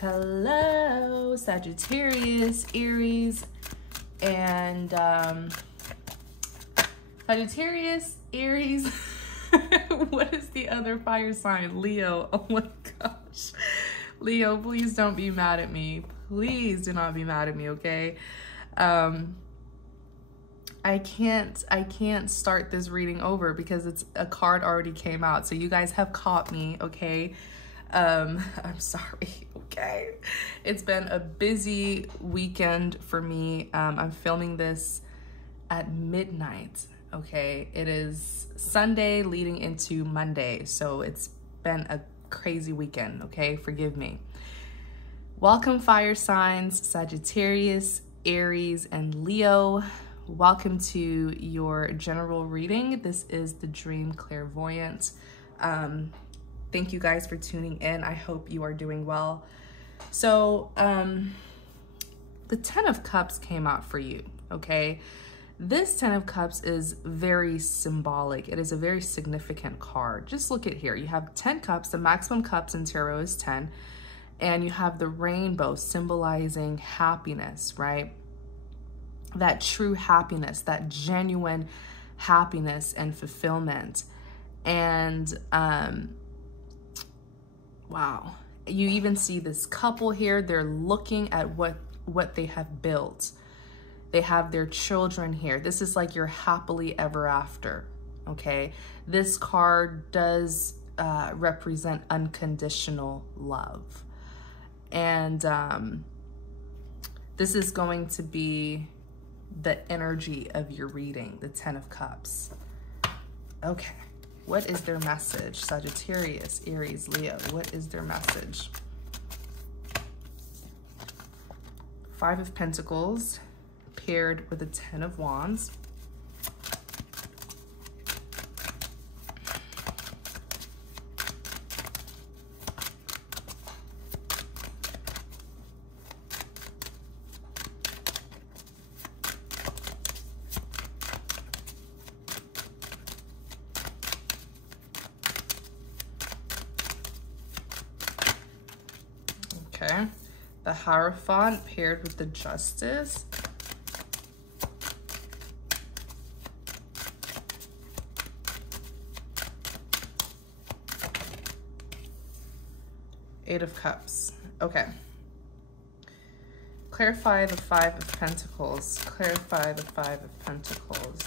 Hello, Sagittarius, Aries, and Sagittarius, Aries. What is the other fire sign? Leo. Oh my gosh. Leo, please don't be mad at me. Please do not be mad at me, okay? I can't start this reading over because it's a card already came out. So you guys have caught me, okay? I'm sorry, okay? It's been a busy weekend for me. I'm filming this at midnight, okay? It is Sunday leading into Monday, so it's been a crazy weekend, okay? Forgive me. Welcome, fire signs, Sagittarius, Aries, and Leo. Welcome to your general reading. This is the Dream Clairvoyant. Thank you guys for tuning in. I hope you are doing well. So the 10 of Cups came out for you, okay? This 10 of Cups is very symbolic. It is a very significant card. Just look at here. You have 10 cups. The maximum cups in tarot is 10. And you have the rainbow symbolizing happiness, right? That true happiness, that genuine happiness and fulfillment. And wow, you even see this couple here. They're looking at what they have built. They have their children here. This is like your happily ever after, okay? This card does represent unconditional love. And this is going to be the energy of your reading, the 10 of Cups. Okay. What is their message? Sagittarius, Aries, Leo. What is their message? 5 of Pentacles paired with the 10 of Wands. Okay, the Hierophant paired with the Justice. Eight of Cups. Okay. Clarify the 5 of Pentacles. Clarify the 5 of Pentacles.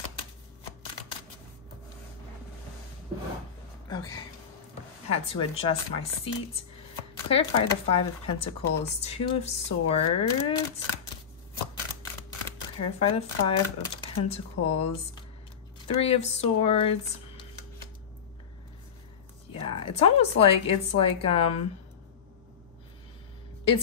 Okay. Had to adjust my seat. Clarify the 5 of Pentacles, 2 of Swords. Clarify the 5 of Pentacles, 3 of Swords. Yeah, it's almost like it's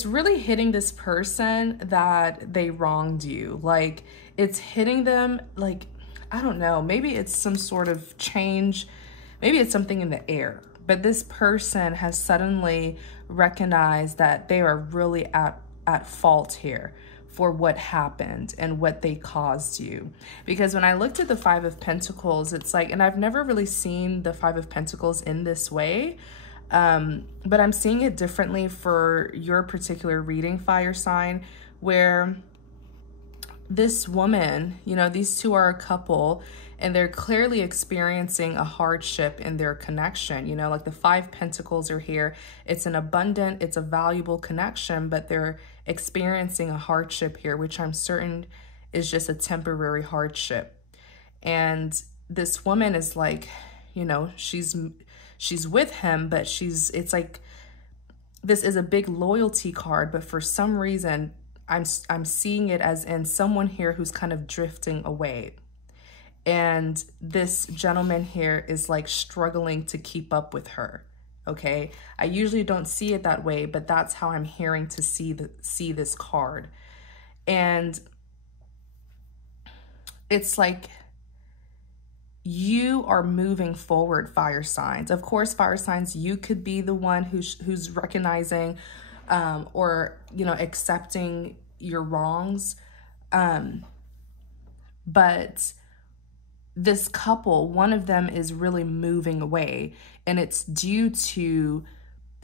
really hitting this person that they wronged you. Like it's hitting them like, I don't know, maybe it's some sort of change. Maybe it's something in the air. But this person has suddenly recognized that they are really at fault here for what happened and what they caused you. Because when I looked at the 5 of Pentacles, it's like, and I've never really seen the 5 of Pentacles in this way, but I'm seeing it differently for your particular reading, fire sign, where this woman, you know, these two are a couple, and they're clearly experiencing a hardship in their connection. You know, like the 5 Pentacles are here. It's an abundant, it's a valuable connection, but they're experiencing a hardship here, which I'm certain is just a temporary hardship. And this woman is like, you know, she's with him, but it's like, this is a big loyalty card, but for some reason, I'm seeing it as in someone here who's kind of drifting away. And this gentleman here is like struggling to keep up with her, okay? I usually don't see it that way, but that's how I'm hearing to see this card. And it's like you are moving forward, fire signs. Of course, fire signs, you could be the one who's recognizing or, you know, accepting your wrongs. But this couple, one of them is really moving away, and it's due to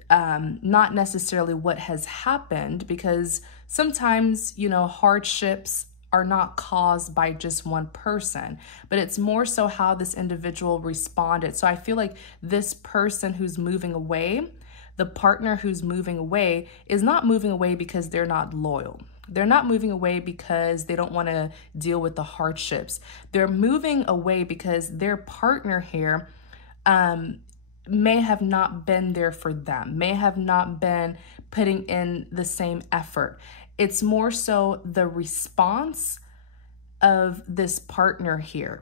not necessarily what has happened, because sometimes, you know, hardships are not caused by just one person, but it's more so how this individual responded. So I feel like this person who's moving away, the partner who's moving away, is not moving away because they're not loyal. They're not moving away because they don't want to deal with the hardships. They're moving away because their partner here may have not been there for them, may have not been putting in the same effort. It's more so the response of this partner here.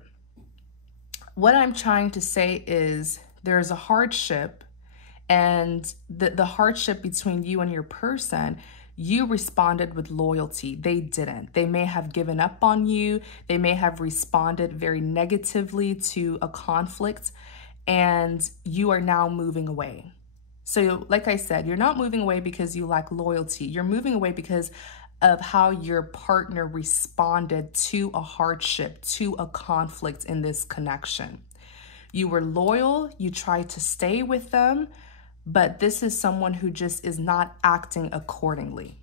What I'm trying to say is there's a hardship, and the hardship between you and your person, you responded with loyalty. They didn't. They may have given up on you. They may have responded very negatively to a conflict, and you are now moving away. So like I said, you're not moving away because you lack loyalty. You're moving away because of how your partner responded to a hardship, to a conflict in this connection. You were loyal, you tried to stay with them, but this is someone who just is not acting accordingly,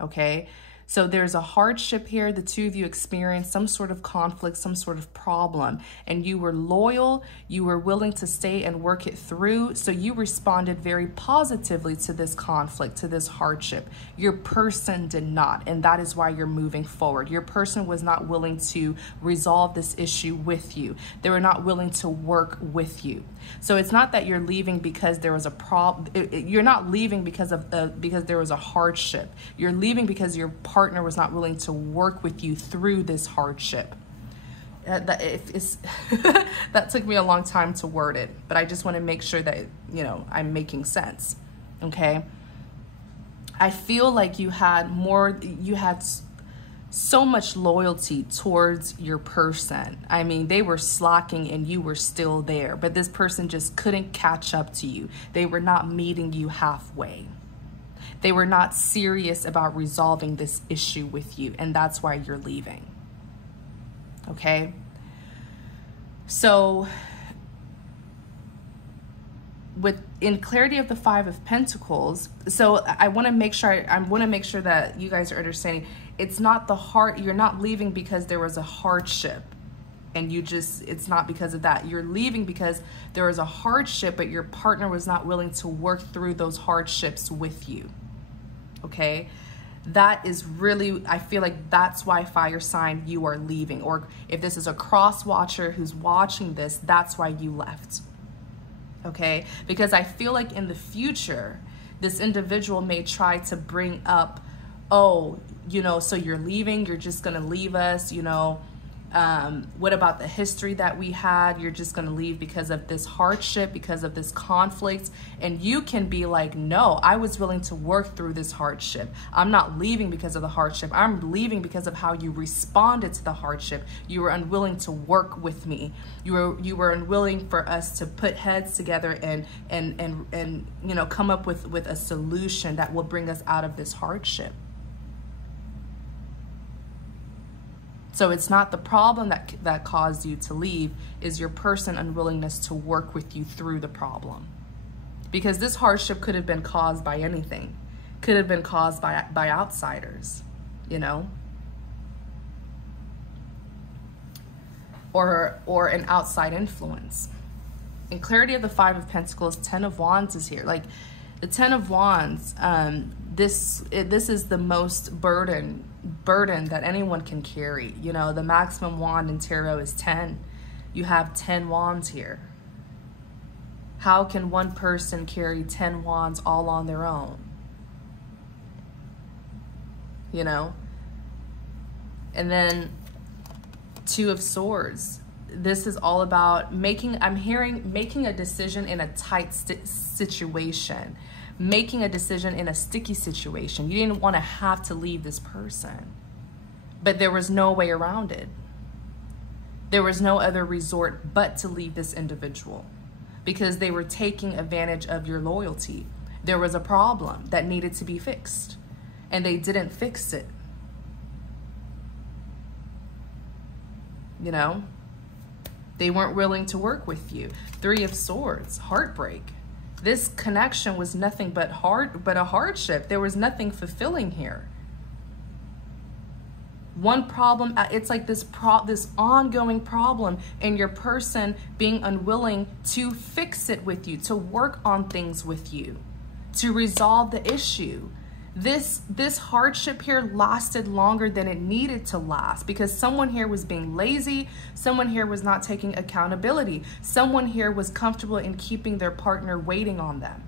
okay? So there's a hardship here. The two of you experienced some sort of conflict, some sort of problem, and you were loyal, you were willing to stay and work it through. So you responded very positively to this conflict, to this hardship. Your person did not, and that is why you're moving forward. Your person was not willing to resolve this issue with you. They were not willing to work with you. So it's not that you're leaving because there was a problem. You're not leaving because there was a hardship. You're leaving because your partner was not willing to work with you through this hardship. That took me a long time to word it, but I just want to make sure that, you know, I'm making sense. Okay. I feel like you had so much loyalty towards your person. I mean, they were slacking and you were still there, but this person just couldn't catch up to you. They were not meeting you halfway. They were not serious about resolving this issue with you, and that's why you're leaving. Okay? So, in clarity of the Five of Pentacles, so I want to make sure that you guys are understanding. It's not you're not leaving because there was a hardship and it's not because of that. You're leaving because there was a hardship, but your partner was not willing to work through those hardships with you. Okay? That is really, I feel like that's why, fire sign, you are leaving. Or if this is a cross watcher who's watching this, that's why you left. Okay? Because I feel like in the future, this individual may try to bring up, oh, you know, so you're leaving, you're just going to leave us, you know, what about the history that we had? You're just going to leave because of this hardship, because of this conflict. And you can be like, no, I was willing to work through this hardship. I'm not leaving because of the hardship. I'm leaving because of how you responded to the hardship. You were unwilling to work with me. You were unwilling for us to put heads together and you know, come up with a solution that will bring us out of this hardship. So it's not the problem that caused you to leave, is your person unwillingness to work with you through the problem. Because this hardship could have been caused by anything. Could have been caused by outsiders, you know? Or an outside influence. In clarity of the Five of Pentacles, Ten of Wands is here. Like the Ten of Wands, this is the most burden that anyone can carry. You know, the maximum wand in tarot is 10. You have 10 wands here. How can one person carry 10 wands all on their own? You know? And then Two of Swords. This is all about making a decision in a tight situation. Making a decision in a sticky situation. You didn't want to have to leave this person, but there was no way around it. There was no other resort but to leave this individual because they were taking advantage of your loyalty. There was a problem that needed to be fixed, and they didn't fix it. You know, they weren't willing to work with you. Three of Swords, heartbreak. This connection was nothing but a hardship. There was nothing fulfilling here. One problem, it's like this ongoing problem, and your person being unwilling to fix it with you, to work on things with you, to resolve the issue. This hardship here lasted longer than it needed to last because someone here was being lazy. Someone here was not taking accountability. Someone here was comfortable in keeping their partner waiting on them,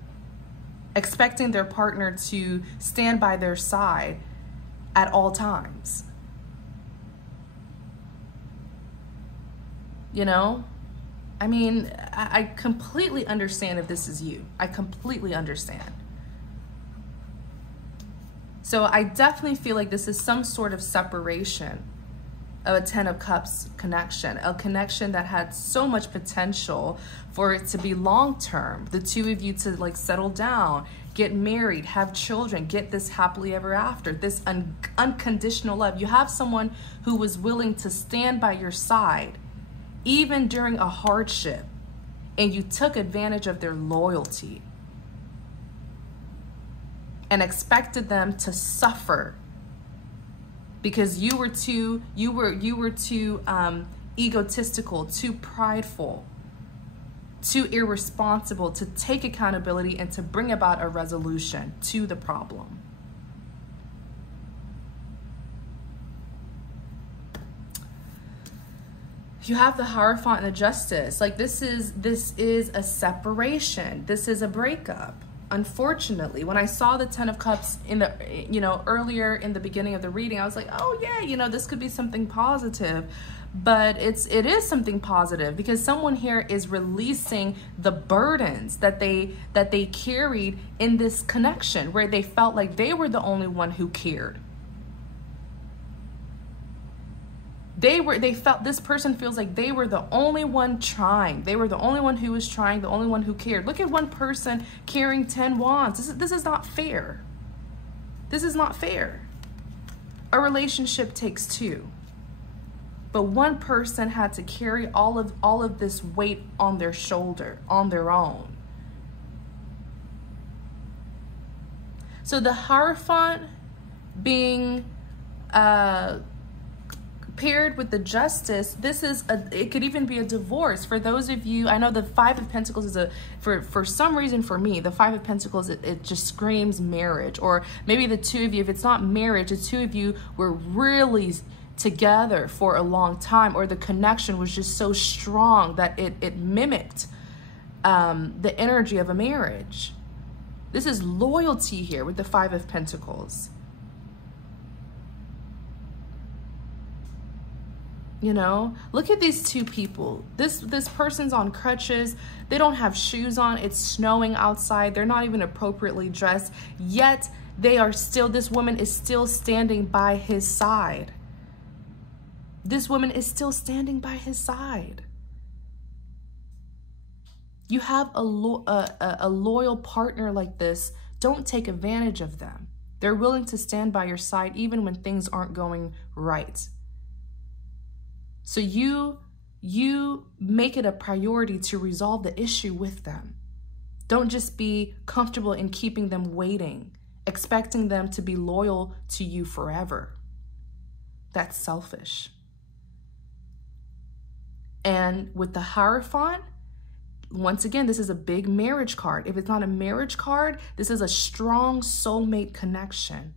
expecting their partner to stand by their side at all times. You know, I mean, I completely understand if this is you. I completely understand. So I definitely feel like this is some sort of separation of a 10 of Cups connection, a connection that had so much potential for it to be long-term. The two of you to like settle down, get married, have children, get this happily ever after, this unconditional love. You have someone who was willing to stand by your side, even during a hardship, and you took advantage of their loyalty and expected them to suffer because you were too egotistical, too prideful, too irresponsible to take accountability and to bring about a resolution to the problem. You have the Hierophant and the Justice. Like this is a separation. This is a breakup. Unfortunately, when I saw the 10 of Cups in the, earlier in the beginning of the reading, I was like, oh yeah, this could be something positive. But it is something positive because someone here is releasing the burdens that they carried in this connection where they felt like they were the only one who cared. This person feels like they were the only one trying. They were the only one who was trying, the only one who cared. Look at one person carrying 10 wands. This is not fair. This is not fair. A relationship takes two. But one person had to carry all of this weight on their shoulder, on their own. So the Hierophant being paired with the Justice, it could even be a divorce. For those of you, I know the 5 of Pentacles is for some reason for me, the 5 of Pentacles, it just screams marriage. Or maybe the two of you, if it's not marriage, the two of you were really together for a long time, or the connection was just so strong that it mimicked the energy of a marriage. This is loyalty here with the 5 of Pentacles. Look at these two people. This person's on crutches. They don't have shoes on. It's snowing outside. They're not even appropriately dressed. Yet this woman is still standing by his side. This woman is still standing by his side. You have a loyal partner like this. Don't take advantage of them. They're willing to stand by your side even when things aren't going right. So you make it a priority to resolve the issue with them. Don't just be comfortable in keeping them waiting, expecting them to be loyal to you forever. That's selfish. And with the Hierophant, once again, this is a big marriage card. If it's not a marriage card, this is a strong soulmate connection.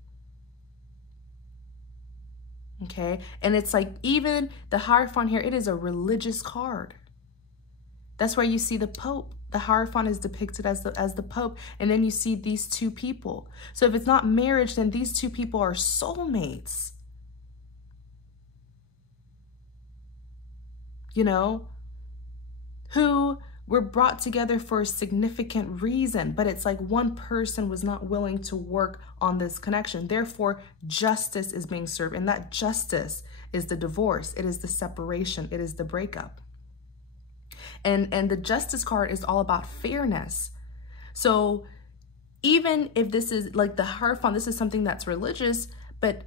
Okay, and it's like even the Hierophant here, it is a religious card. That's why you see the Pope. The Hierophant is depicted as the Pope, and then you see these two people. So if it's not marriage, then these two people are soulmates. Who were brought together for a significant reason, but it's like one person was not willing to work on this connection. Therefore, justice is being served, and that justice is the divorce. It is the separation. It is the breakup. And the Justice card is all about fairness. So even if this is like the Hierophant, this is something that's religious, but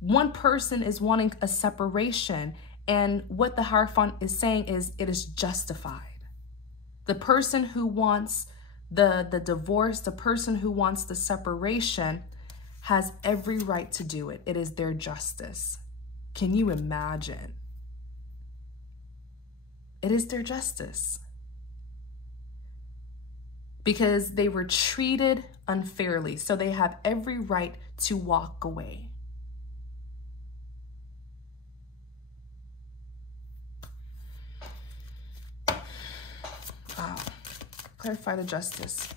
one person is wanting a separation, and what the Hierophant is saying is it is justified. The person who wants The divorce, the person who wants the separation has every right to do it. It is their justice. Can you imagine? It is their justice. Because they were treated unfairly. So they have every right to walk away. Wow. Clarify the justice.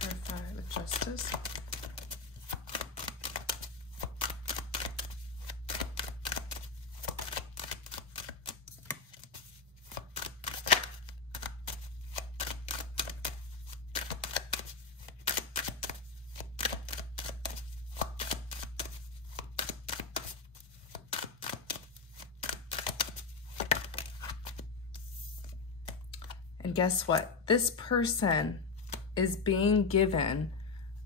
Clarify the justice. And guess what? This person is being given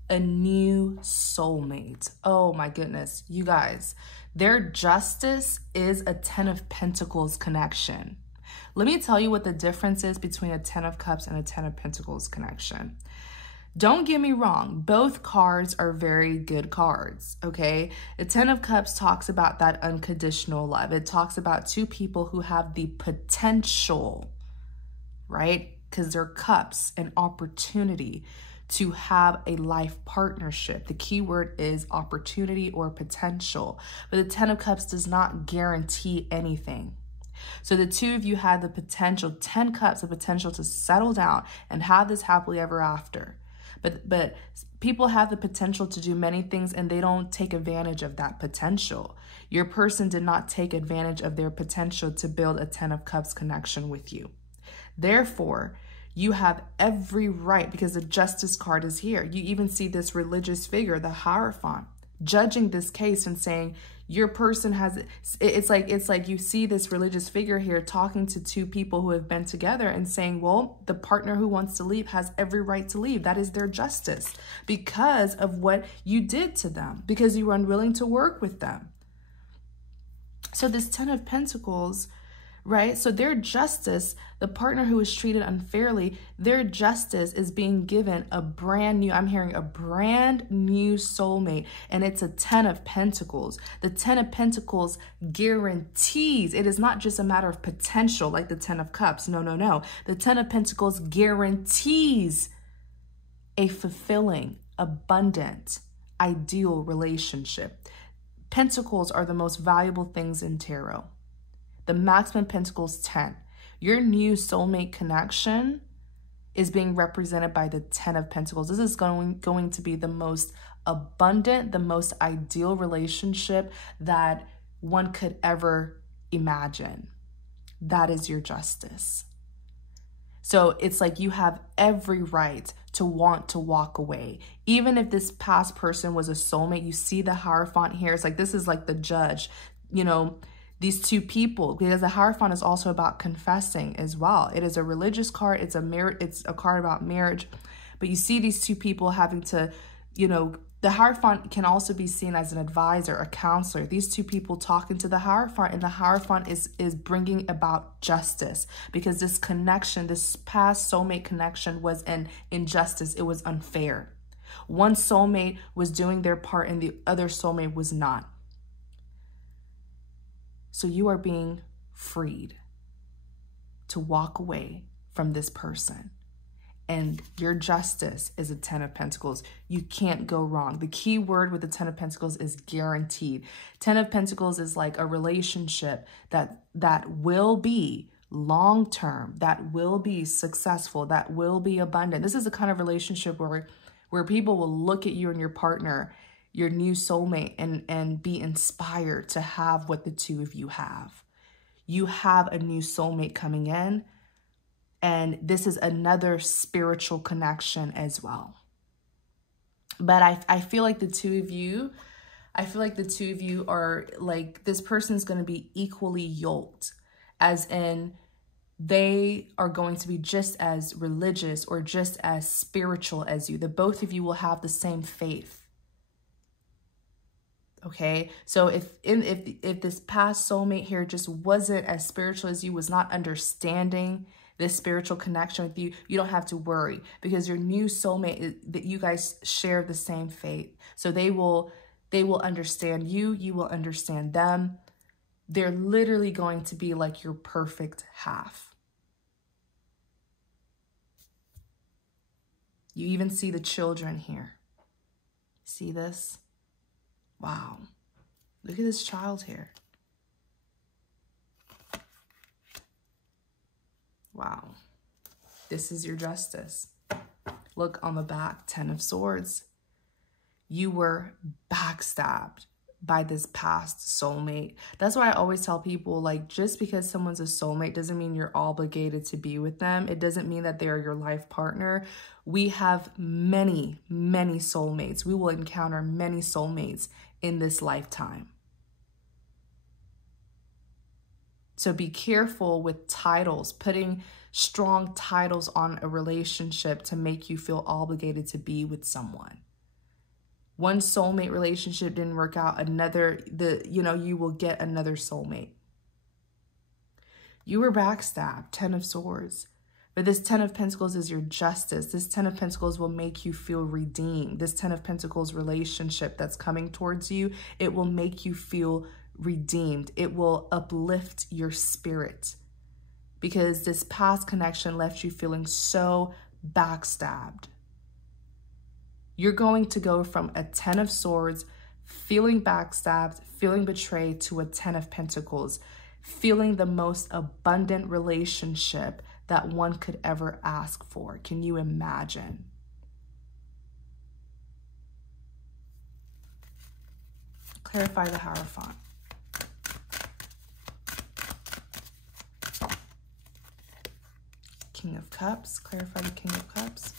a new soulmate. Oh my goodness, you guys, their justice is a 10 of Pentacles connection. Let me tell you what the difference is between a 10 of Cups and a 10 of Pentacles connection. Don't get me wrong, both cards are very good cards, okay? The 10 of Cups talks about that unconditional love. It talks about two people who have the potential, right? Because they're cups, an opportunity to have a life partnership. The key word is opportunity or potential. But the 10 of Cups does not guarantee anything. So the two of you had the potential, 10 Cups, the potential to settle down and have this happily ever after. But people have the potential to do many things and they don't take advantage of that potential. Your person did not take advantage of their potential to build a 10 of Cups connection with you. Therefore, you have every right, because the Justice card is here. You even see this religious figure, the Hierophant, judging this case and saying your person has, it's like you see this religious figure here talking to two people who have been together and saying, well, the partner who wants to leave has every right to leave. That is their justice because of what you did to them, because you were unwilling to work with them. So this 10 of Pentacles, right? So their justice, the partner who was treated unfairly, their justice is being given a brand new, I'm hearing a brand new soulmate, and it's a 10 of Pentacles. The 10 of Pentacles guarantees, it is not just a matter of potential like the 10 of Cups. No, no, no. The 10 of Pentacles guarantees a fulfilling, abundant, ideal relationship. Pentacles are the most valuable things in tarot. The maximum Pentacles 10. Your new soulmate connection is being represented by the 10 of Pentacles. This is going to be the most abundant, the most ideal relationship that one could ever imagine. That is your justice. So it's like you have every right to want to walk away. Even if this past person was a soulmate, you see the Hierophant here. It's like, this is like the judge, you know, these two people, because the Hierophant is also about confessing as well. It is a religious card. It's a card about marriage. But you see these two people having to, you know, the Hierophant can also be seen as an advisor, a counselor. These two people talking to the Hierophant, and the Hierophant is bringing about justice, because this connection, this past soulmate connection was an injustice. It was unfair. One soulmate was doing their part and the other soulmate was not. So you are being freed to walk away from this person. And your justice is a 10 of Pentacles. You can't go wrong. The key word with the 10 of Pentacles is guaranteed. 10 of Pentacles is like a relationship that will be long-term, that will be successful, that will be abundant. This is the kind of relationship where people will look at you and your partner, your new soulmate, and be inspired to have what the two of you have. You have a new soulmate coming in, and this is another spiritual connection as well. But I feel like the two of you, are like, this person's going to be equally yoked, as in they are going to be just as religious or just as spiritual as you. The both of you will have the same faith. Okay, so if this past soulmate here just wasn't as spiritual as you, was not understanding this spiritual connection with you, you don't have to worry, because your new soulmate, that you guys share the same faith. So they will understand you, you will understand them. They're literally going to be like your perfect half. You even see the children here. See this? Wow. Look at this child here. Wow. This is your justice. Look on the back, 10 of Swords. You were backstabbed by this past soulmate. That's why I always tell people, like, just because someone's a soulmate doesn't mean you're obligated to be with them. It doesn't mean that they are your life partner. We have many, many soulmates. We will encounter many soulmates in this lifetime. So be careful with titles, putting strong titles on a relationship to make you feel obligated to be with someone. One soulmate relationship didn't work out, you will get another soulmate. You were backstabbed, 10 of Swords. But this 10 of Pentacles is your justice. This 10 of Pentacles will make you feel redeemed. This 10 of Pentacles relationship that's coming towards you, it will make you feel redeemed. It will uplift your spirit, because this past connection left you feeling so backstabbed. You're going to go from a 10 of Swords, feeling backstabbed, feeling betrayed, to a 10 of Pentacles, feeling the most abundant relationship that one could ever ask for. Can you imagine? Clarify the Hierophant. King of Cups. Clarify the King of Cups.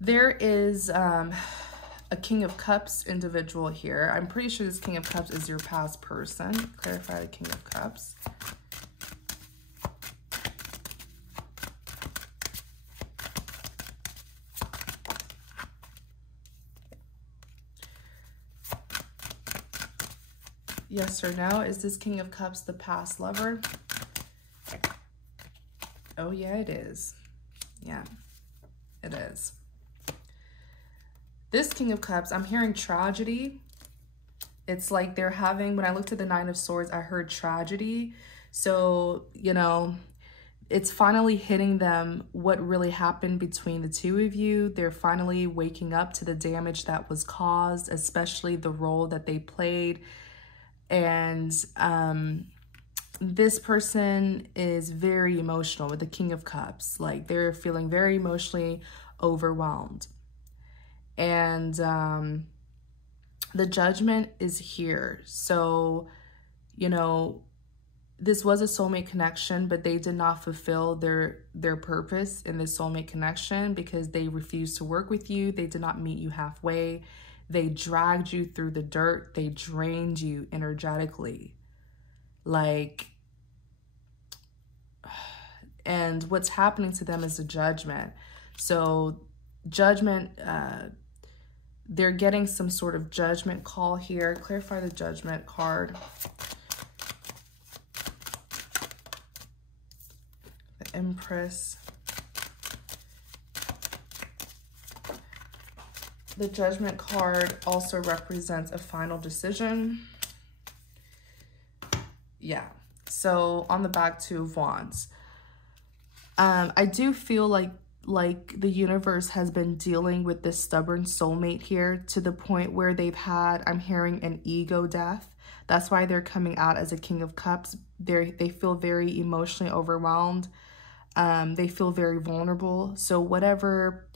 There is a King of Cups individual here. I'm pretty sure this King of Cups is your past person. Clarify the King of Cups. Yes or no? Is this King of Cups the past lover? Oh yeah, it is. Yeah, it is. This King of Cups, I'm hearing tragedy. It's like they're having, when I looked at the 9 of Swords, I heard tragedy. So, it's finally hitting them what really happened between the two of you. They're finally waking up to the damage that was caused, especially the role that they played. And this person is very emotional with the King of Cups. Like, they're feeling very emotionally overwhelmed. And the Judgment is here. So, this was a soulmate connection, but they did not fulfill their purpose in this soulmate connection because they refused to work with you. They did not meet you halfway. They dragged you through the dirt. They drained you energetically. And what's happening to them is a Judgment. So Judgment, they're getting some sort of judgment call here. Clarify the Judgment card. The Empress. The Judgment card also represents a final decision. Yeah. So on the back, 2 of Wands. I do feel like the universe has been dealing with this stubborn soulmate here to the point where they've had, I'm hearing, an ego death. That's why they're coming out as a King of Cups. They feel very emotionally overwhelmed. They feel very vulnerable. So whatever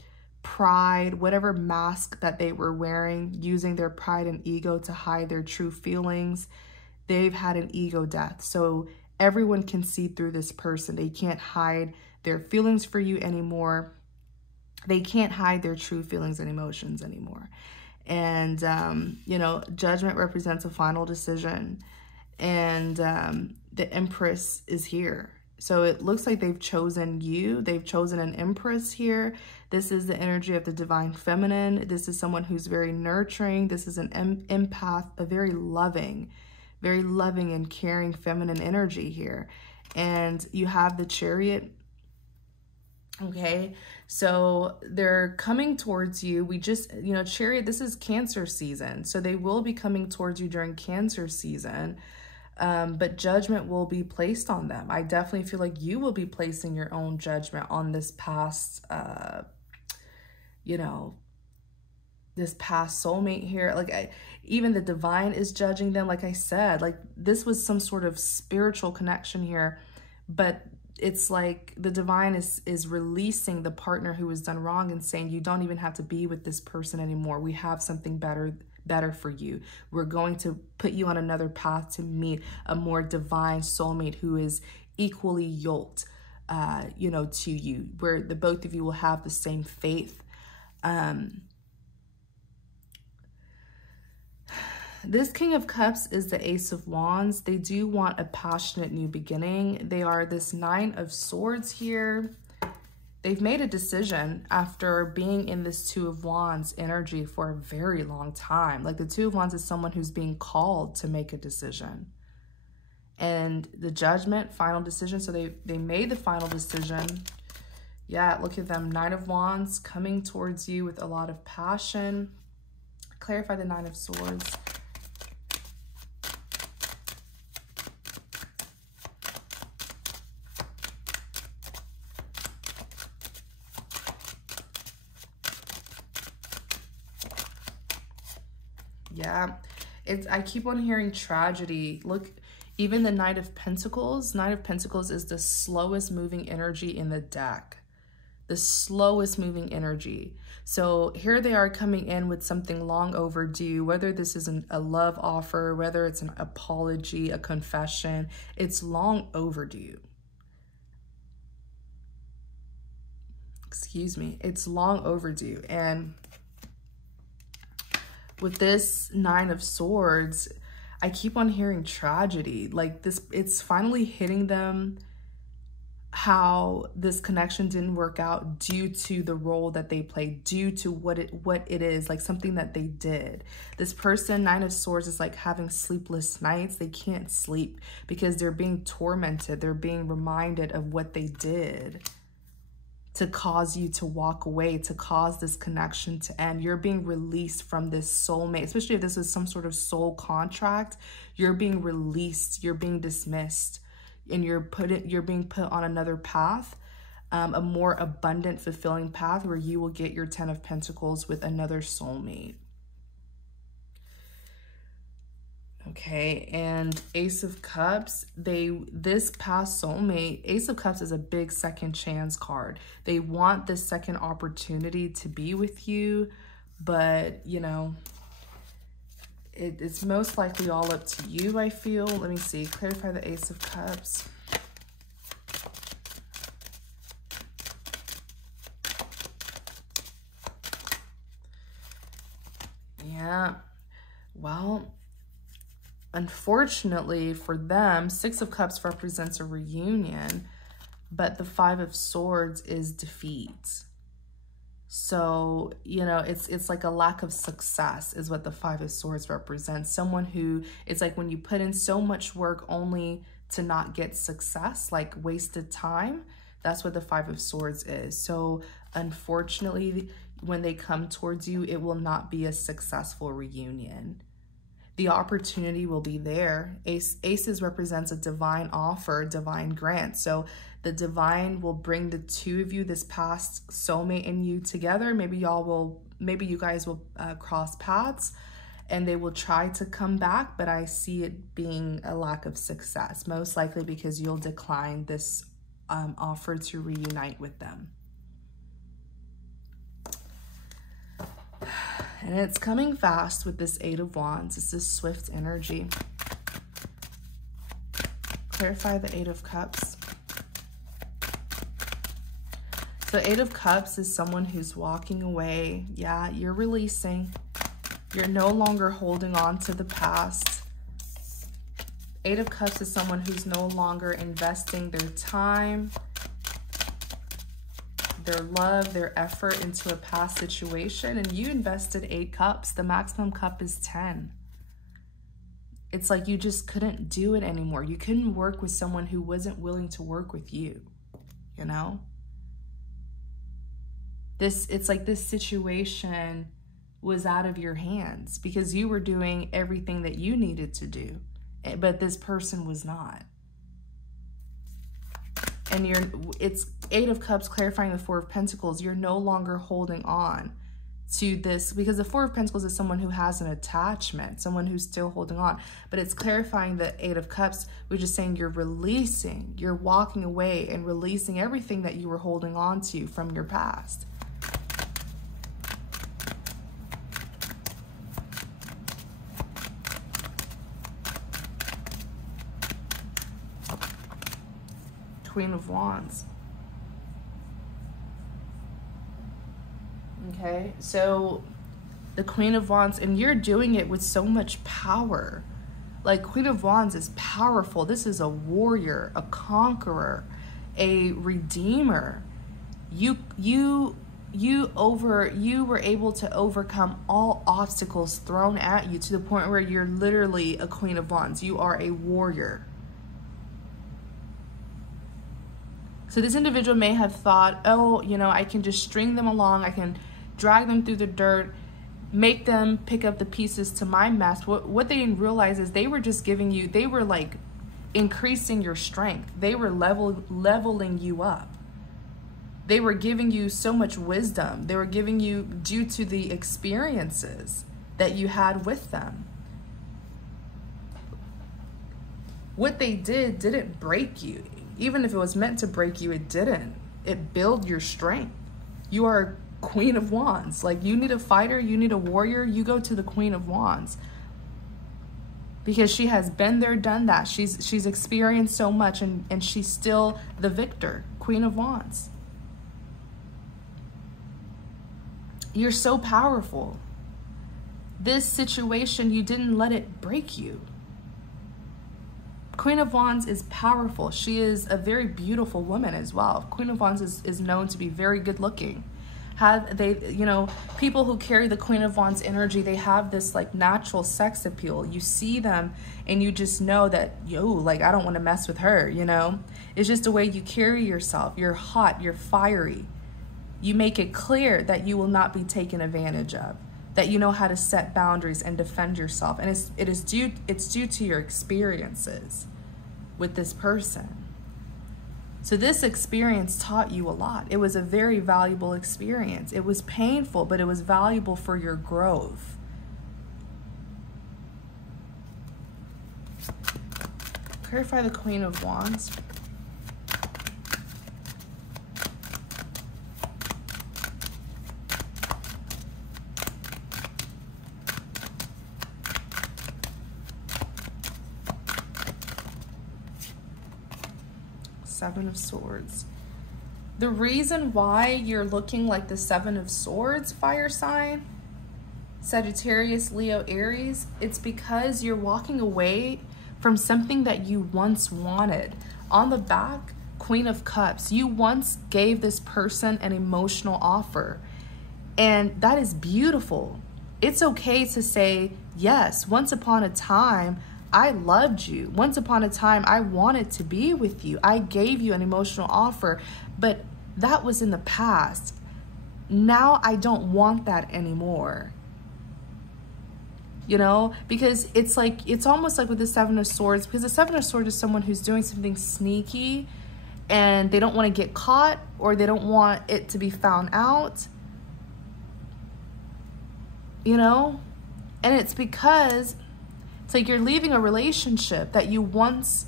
pride, whatever mask that they were wearing, using their pride and ego to hide their true feelings, they've had an ego death. So everyone can see through this person. They can't hide their feelings for you anymore. They can't hide their true feelings and emotions anymore. And, you know, Judgment represents a final decision. And the Empress is here. So it looks like they've chosen you. They've chosen an Empress here. This is the energy of the divine feminine. This is someone who's very nurturing. This is an empath, a very loving and caring feminine energy here. And you have the Chariot. Okay, so they're coming towards you. We just, you know, Chariot, this is Cancer season. So they will be coming towards you during Cancer season. But judgment will be placed on them. I definitely feel like you will be placing your own judgment on this past, you know, this past soulmate here. Like, even the divine is judging them. Like I said, like this was some sort of spiritual connection here, but it's like the divine is releasing the partner who has done wrong and saying, you don't even have to be with this person anymore. We have something better for you. We're going to put you on another path to meet a more divine soulmate who is equally yoked, you know, to you, where the both of you will have the same faith. This King of Cups is the Ace of Wands. They do want a passionate new beginning. They are this Nine of Swords here. They've made a decision after being in this Two of Wands energy for a very long time. Like the Two of Wands is someone who's being called to make a decision. And the Judgment, final decision. So they made the final decision. Yeah, look at them. Nine of Wands coming towards you with a lot of passion. Clarify the Nine of Swords. Yeah, I keep on hearing tragedy. Look, even the Knight of Pentacles. Knight of Pentacles is the slowest moving energy in the deck. The slowest moving energy. So here they are coming in with something long overdue, whether this is a love offer, whether it's an apology, a confession, it's long overdue. Excuse me, it's long overdue. And with this Nine of Swords, I keep on hearing tragedy. Like this, it's finally hitting them how this connection didn't work out due to the role that they played, due to what it is, like something that they did. This person, Nine of Swords, is like having sleepless nights. They can't sleep because they're being tormented. They're being reminded of what they did to cause you to walk away, to cause this connection to end. You're being released from this soulmate, especially if this is some sort of soul contract. You're being released, you're being dismissed, and you're being put on another path, a more abundant, fulfilling path where you will get your 10 of Pentacles with another soulmate. Okay, and Ace of Cups, this past soulmate, Ace of Cups is a big second chance card. They want this second opportunity to be with you, but, you know, it's most likely all up to you, I feel. Let me see, clarify the Ace of Cups. Yeah, well, unfortunately for them, Six of Cups represents a reunion, but the Five of Swords is defeat. So, you know, it's like a lack of success is what the Five of Swords represents. Someone who, it's like when you put in so much work only to not get success, like wasted time. That's what the Five of Swords is. So unfortunately, when they come towards you, it will not be a successful reunion. The opportunity will be there. Aces represents a divine offer, divine grant. So the divine will bring the two of you, this past soulmate and you together. Maybe you guys will cross paths and they will try to come back, but I see it being a lack of success, most likely because you'll decline this offer to reunite with them. And it's coming fast with this Eight of Wands. It's this swift energy. Clarify the Eight of Cups. So Eight of Cups is someone who's walking away. Yeah, you're releasing. You're no longer holding on to the past. Eight of Cups is someone who's no longer investing their time, their love, their effort into a past situation. And you invested 8 cups. The maximum cup is 10. It's like you just couldn't do it anymore. You couldn't work with someone who wasn't willing to work with you, you know? It's like this situation was out of your hands because you were doing everything that you needed to do, but this person was not. And it's 8 of Cups clarifying the 4 of Pentacles. You're no longer holding on to this, because the 4 of Pentacles is someone who has an attachment, someone who's still holding on. But it's clarifying the 8 of Cups, which is saying you're releasing, you're walking away and releasing everything that you were holding on to from your past. Queen of Wands. Okay, so the Queen of Wands, and you're doing it with so much power. Like, Queen of Wands is powerful. This is a warrior, a conqueror, a redeemer. You were able to overcome all obstacles thrown at you to the point where you're literally a Queen of Wands. You are a warrior. So this individual may have thought, oh, you know, I can just string them along. I can drag them through the dirt, make them pick up the pieces to my mess. What they didn't realize is they were just giving you, they were like increasing your strength. They were leveling you up. They were giving you so much wisdom. They were giving you due to the experiences that you had with them. What they didn't break you. Even if it was meant to break you, it didn't. It built your strength. You are Queen of Wands. Like, you need a fighter, you need a warrior, you go to the Queen of Wands. Because she has been there, done that. She's experienced so much, and she's still the victor, Queen of Wands. You're so powerful. This situation, you didn't let it break you. Queen of Wands is powerful. She is a very beautiful woman as well. Queen of Wands is known to be very good looking. You know, people who carry the Queen of Wands energy, they have this like natural sex appeal. You see them and you just know that, yo, like, I don't want to mess with her, you know? It's just the way you carry yourself. You're hot, you're fiery. You make it clear that you will not be taken advantage of, that you know how to set boundaries and defend yourself. And it's due to your experiences with this person. So this experience taught you a lot. It was a very valuable experience. It was painful, but it was valuable for your growth. Clarify the Queen of Wands. Seven of Swords. The reason why you're looking like the Seven of Swords, fire sign, Sagittarius, Leo, Aries, it's because you're walking away from something that you once wanted. On the back, Queen of Cups. You once gave this person an emotional offer, and that is beautiful. It's okay to say, yes, once upon a time, I loved you. Once upon a time, I wanted to be with you. I gave you an emotional offer, but that was in the past. Now I don't want that anymore. You know, because it's like, it's almost like with the Seven of Swords, because the Seven of Swords is someone who's doing something sneaky and they don't want to get caught, or they don't want it to be found out, you know? And it's because it's like you're leaving a relationship that you once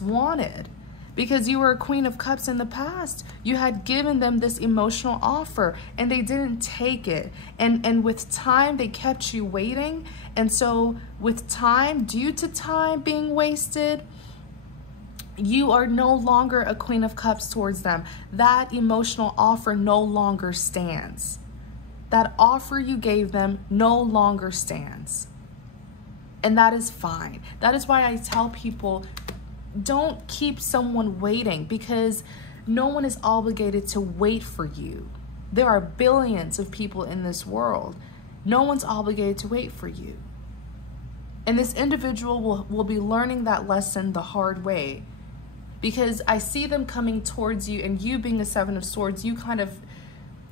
wanted, because you were a Queen of Cups in the past. You had given them this emotional offer and they didn't take it. And with time, they kept you waiting. And so with time, due to time being wasted, you are no longer a Queen of Cups towards them. That emotional offer no longer stands. that offer you gave them no longer stands. And that is fine. That is why I tell people, don't keep someone waiting, because no one is obligated to wait for you. There are billions of people in this world. No one's obligated to wait for you. And this individual will be learning that lesson the hard way, because I see them coming towards you, and you being a Seven of Swords, you kind of,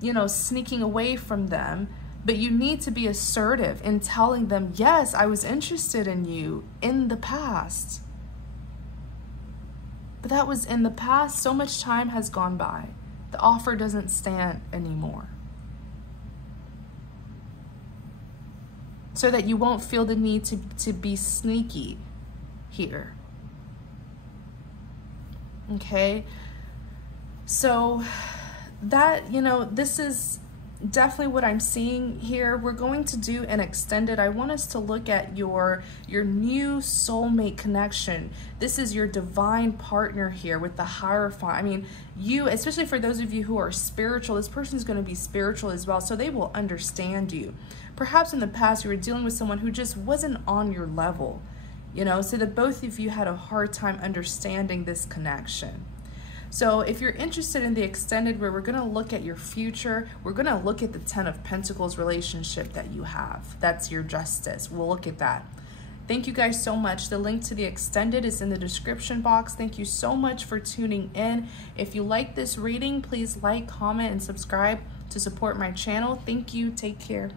you know, sneaking away from them. But you need to be assertive in telling them, yes, I was interested in you in the past. But that was in the past. So much time has gone by. The offer doesn't stand anymore. So that you won't feel the need to be sneaky here. Okay? So that, you know, this is definitely what I'm seeing here. We're going to do an extended. I want us to look at your new soulmate connection. This is your divine partner here with the Hierophant. I mean, you, especially for those of you who are spiritual, this person is going to be spiritual as well, so they will understand you. Perhaps in the past you were dealing with someone who just wasn't on your level, you know, so that both of you had a hard time understanding this connection. So if you're interested in the extended, where we're going to look at your future, we're going to look at the 10 of Pentacles relationship that you have. That's your justice. We'll look at that. Thank you guys so much. The link to the extended is in the description box. Thank you so much for tuning in. If you like this reading, please like, comment, and subscribe to support my channel. Thank you. Take care.